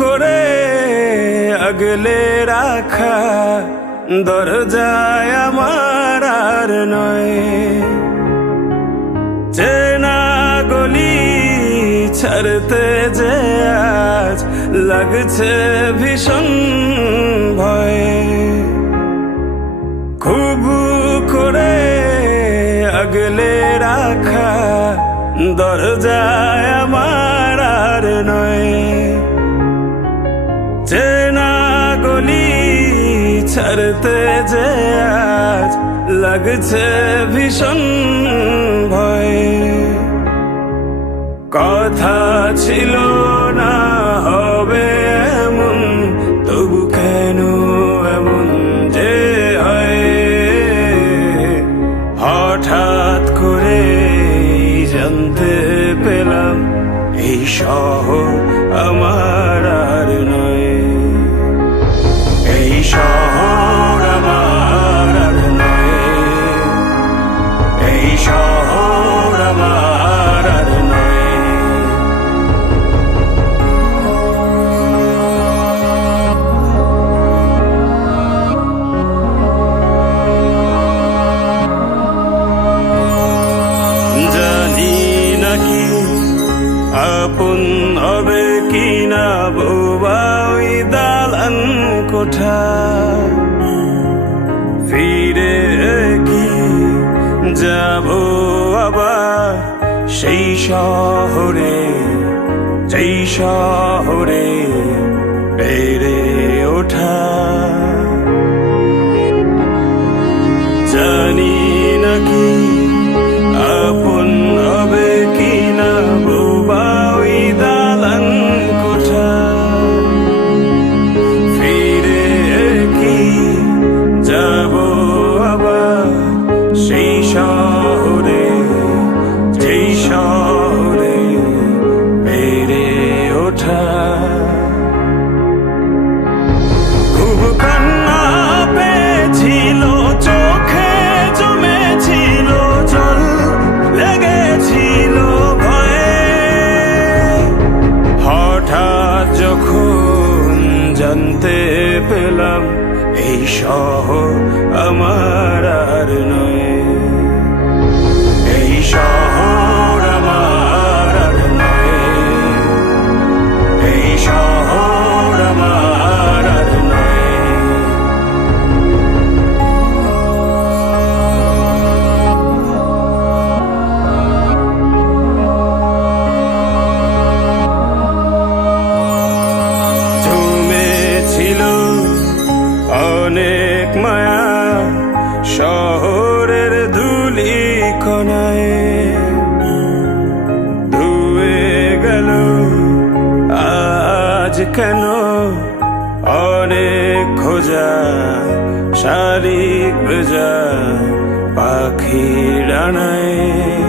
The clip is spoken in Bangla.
করে আগলে রাখা দরজায় আমার আর নয়। চেনা গলি ছাড়তে যে আজ লাগছে ভীষণ ভয়। খুব করে আগলে রাখা দরজায় আমার আর নয়। চেনা গলি ছাড়তে যে আজ লাগছে ভীষণ ভয়। কথা ছিল না হবে এমন, তবু কেন এমন যে হয়। হঠাৎ করে জানতে পেলাম এই শহর আমার আর নয়। এই শহর আমার আর নয়। এই শহর আমার আর নয়। জানি নাকি আপন হবে কিনা বোবা ওই দালান কোঠা। ফিরে কি যাব আবার সেই শহরে, যেই শহরে বেড়ে ওঠা। জানি নাকি আপন হবে কিনা বোবা ওই দালান কোঠা। ফিরে কি যাব আবার সেই শহরে, যেই শহরে বেড়ে ওঠা। খুব কান্না পেয়েছিল, চোখে জমেছিল জল, লেগেছিল ভয়ে। হঠাৎ যখন জানতে পেলাম এই শহর আমার আর নয়। এই শহর আমার আর নয়। এই শহর আমার আর নয়। জমেছিল অনেক মায়া শহরের ধুলি কণায়। ধুয়ে গেল আজ কেন অনেক খোঁজা শালিক ভেজা পাখির ডানায়।